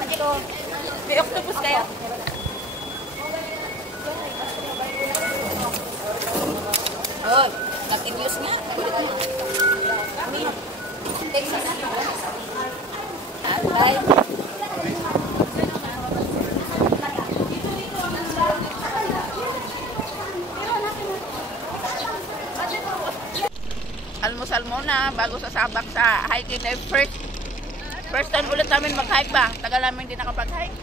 Ito. May octopus kayo? Oh, nag-English nga. Texas na. Bye. Almusal muna bago sasabak sa hiking na first time ulit namin mag-hike ba? Tagal namin hindi nakapag-hike.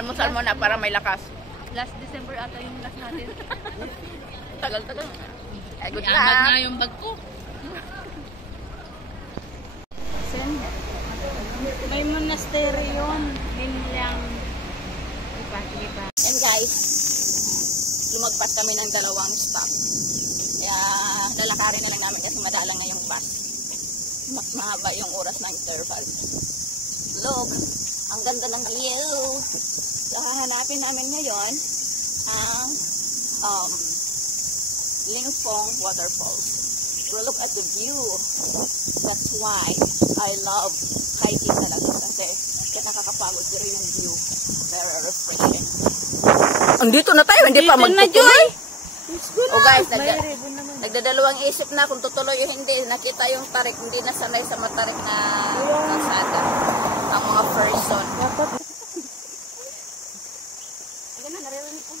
Almusal muna para may lakas. Last December ata yung last natin. Tagal-tagal. Ay, good luck. Ambag nga yung bag ko. May monastery yun. Minlang. Ipa. And guys, lumagpas kami ng 2 stop. Kaya lalakarin na lang namin kasi madalang na yung bus. Mahaba yung oras ng interval. Look, ang ganda ng view. So, hahanapin namin ngayon ang Lingfong Waterfalls. We'll look at the view. That's why I love hiking talaga kasi nakakapagod pero yung view. Very refreshing. Andito na tayo, hindi pa magtutuloy. Oh guys, nagdadalawang isip na kung tutuloy o hindi. Nakita yung tarik, hindi na sanay sa matarik na kalsada ang mga person. Ayan na, naririnig ko.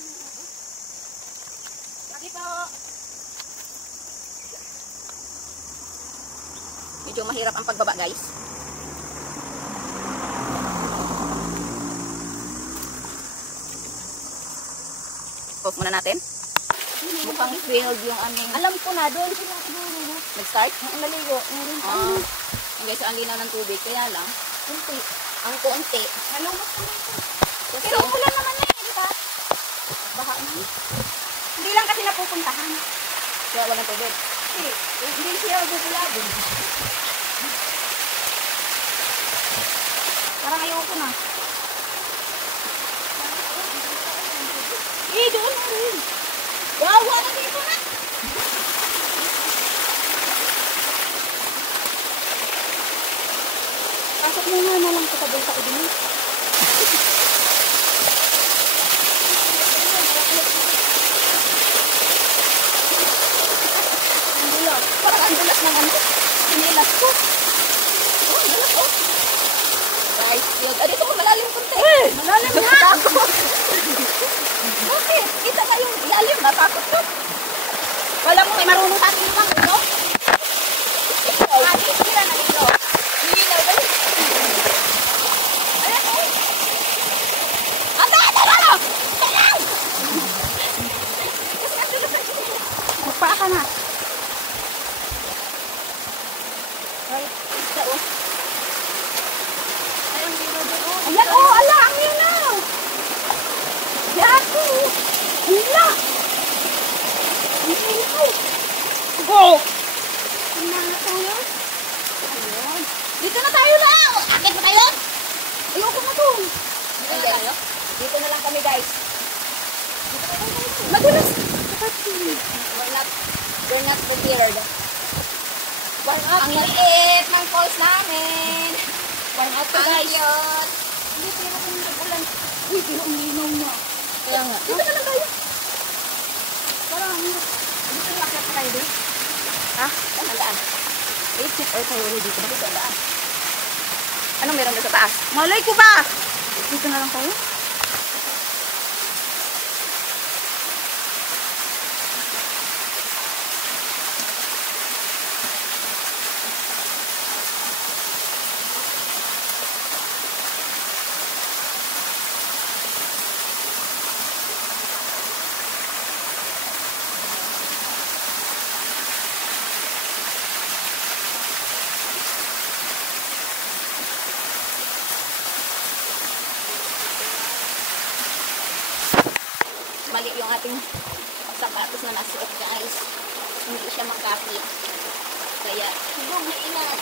Lagi po. Medyo mahirap ang pagbaba guys. Off muna natin. Mukhang field yung aming... Alam ko na, doon sila. Nag-start? Naligo. Guys, ang linaw ng tubig. Kaya lang, kunti. Ang konti. Malumot ko na ito. Pero umulan naman na yun, di ba? Baha na. Hindi lang kasi napupuntahan. Kaya walang tubig. Hindi siya bubulabog. Parang ayoko na. Doon na rin. Wow, wala dito na. Pasok mo na lang sa tabay sa udin. Parang ang dulas ng ano. Sinilas ko. Oh, ang dulas oh. Guys, yun. Dito ko malalim kunti. Malalim na. Bakit? Kita ka yung ilalim. Natakot ko. Wala mo may marunong sa atin naman. Ito? Ito? Sira na dito. Hililaw ba yun? Ayan oh. Ate! Tara! Tara! Magpaa ka na. Ay, isa oh. Ayun, dito doon. Ayan oh, ala, ang ilaw. Yaku. Ala. Ang ilaw. Go. Nakatuyo. Ayun. Dito na tayo na. Akit na kayo? Ayoko na to. Dito na tayo? Dito na lang kami guys. Madulas. We're not prepared. Ang liit ng falls namin. Warm up to guys. Hindi, pero kung nag-ulan. Uy, pero ang linaw niya. Kaya nga. Dito na lang tayo. Parang dito na akit tayo din. Ha? Saan ang daan? Wait, or tayo ulit dito. Bakit ang daan? Anong meron doon sa taas? Malay ko ba? Dito na lang tayo. Mali yung ating sapatos na nasuot guys. Hindi siya makapit. Kaya, higog na ingat.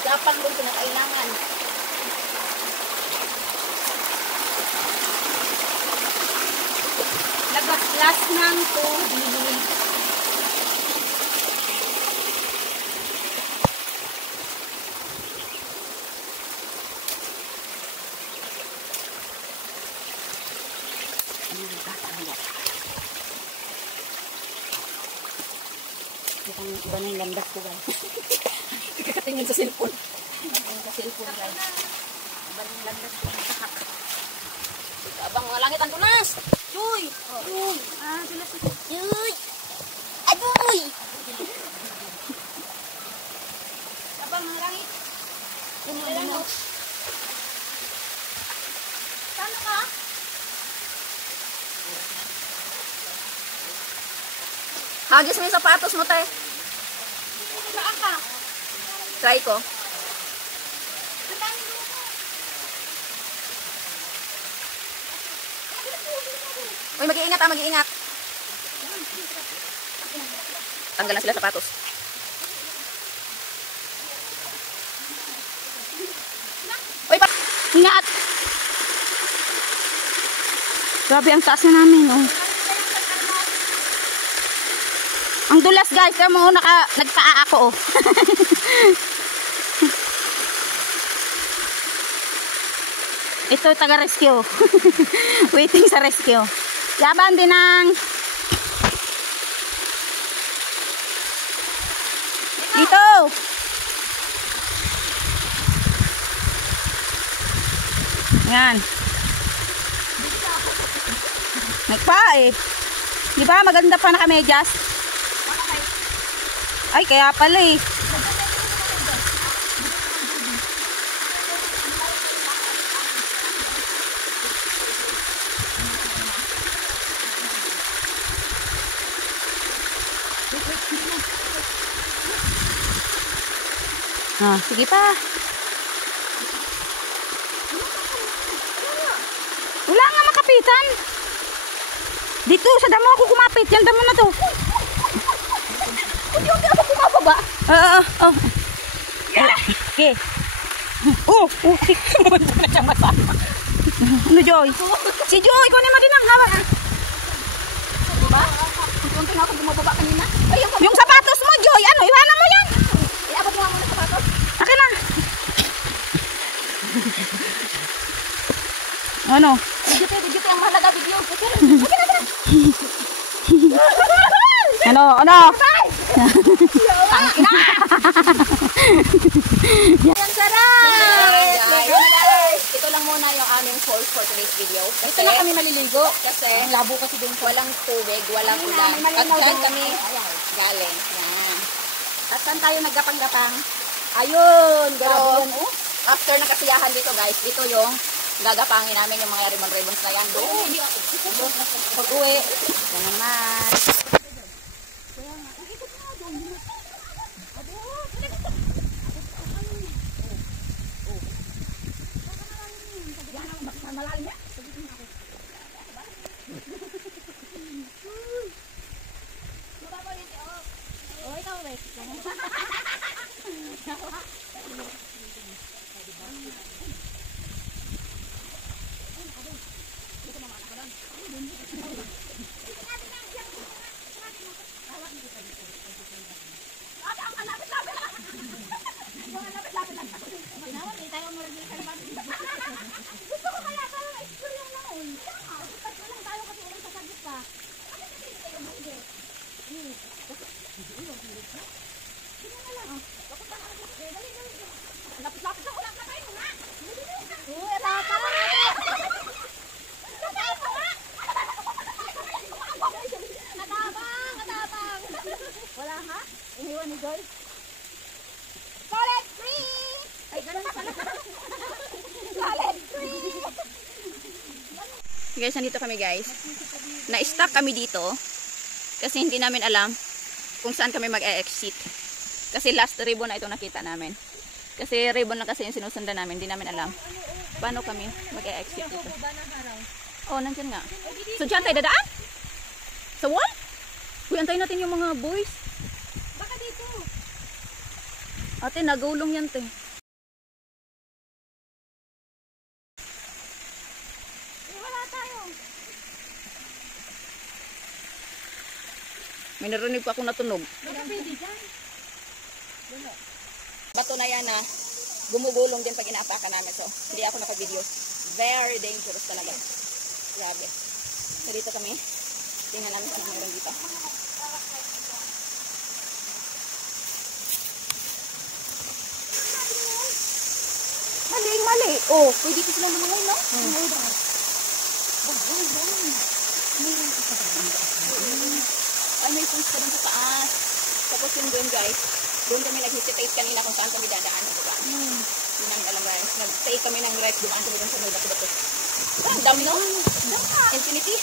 Gapang doon sa nakailangan. Labas-las ng tubig. Mukhang iba na yung landas ko, guys. Kakatingin sa cellphone. Kakatingin sa cellphone, guys. Iba na yung landas ko. Sakak. Abang mga langit ang tunas. Uy! Uy! Ah, tulas ito. Uy! Adoy! Abang mga langit. Ano? Paano ka? Hagis mo yung sapatos mo, te. Saan ka? Try ko. Ang dami mo ko. Uy, mag-iingat ah, mag-iingat. Tanggalan sila sapatos. Uy, Ingat! Grabe ang taas na namin, oh. Ang dulas, guys. Kaya mo nagpaa ako, oh. Ito, taga-rescue. Waiting sa rescue. Yaban din ang... Dito! Yan. Nagpa eh. Di ba maganda pa naka-medyas? Ay, kaya pala eh. Ah, sige pa. Wala nga makapitan. Dito sa damo ako kumapit. Yan damo na to. Hindi ako bumababa. Okay. Oh, muntik na siyang masama. Ano, Joy? Si Joy, kunin mo din ang hawak. Diba? Kunti nga ako bumababa kanina. Ay, Yung sapatos mo, Joy, ano, iwanan mo yan. Iabot mo nga muna sapatos. Akin na. Ano? Digit ang mahalaga video. Ano? Yan, sarap! Guys, ito lang muna yung aming haul for today's video. Dito na kami maliligo. Kasi Ang labo kasi doon. walang tubig, walang ulan. At saan kami galing. Yan. At saan tayo naggapang-gapang? Ayun! Grabe Pero yan, oh. after ng kasiyahan dito guys, ito yung gagapangin namin yung mga ribbon-ribbons na yan doon. Pag-uwi. Yan naman. Wala ha? Iniwan ni Joy? Solid free! Ay, ganun pala. Solid free! Guys, nandito kami guys. Na-stuck kami dito. Kasi hindi namin alam kung saan kami mag-e-exit. Kasi last ribbon na ito nakita namin. Kasi ribbon lang kasi yung sinusundan namin. Hindi namin alam paano kami mag-e-exit dito. Oh, nandyan nga. So, dyan tayo dadaan? Sa wall? Uy, antayin natin yung mga boys. Baka dito. Ate, nagulong yan, te. Wala tayo. May narinig pa akong natunog. Baka pwede dyan. Bato na yan na gumugulong din pag inaapakan namin. So, hindi ako naka-video. Very dangerous talaga. Grabe. So, dito kami. Tingnan namin kung meron dito. Mali. Oh, pwede ko sila mamangay, no? Ay, may punch ka dun sa taas. Tapos yung doon, guys. Doon kami nag-hesitate kanina kung saan kami dadaan. Diba? Yun namin alam, guys. Nag-stay kami ng right. Dumaan kami dun sa may bato-bato. Ah, ang dami, no? Infinity.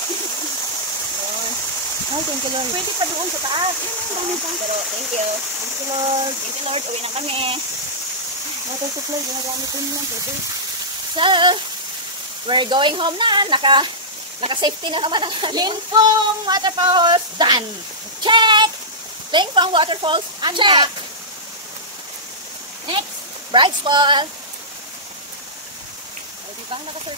Ay, thank you, Lord. Pwede pa doon sa taas. Pero, thank you. Thank you, Lord. Thank you, Lord. Uwi na kami. Water supply, ginagamit ko lang. So, we're going home na. Naka-safety na naman ang Linfong Waterfalls. Done. Check. Linfong Waterfalls. Check. Next, Bright Fall. Ay, di ba naka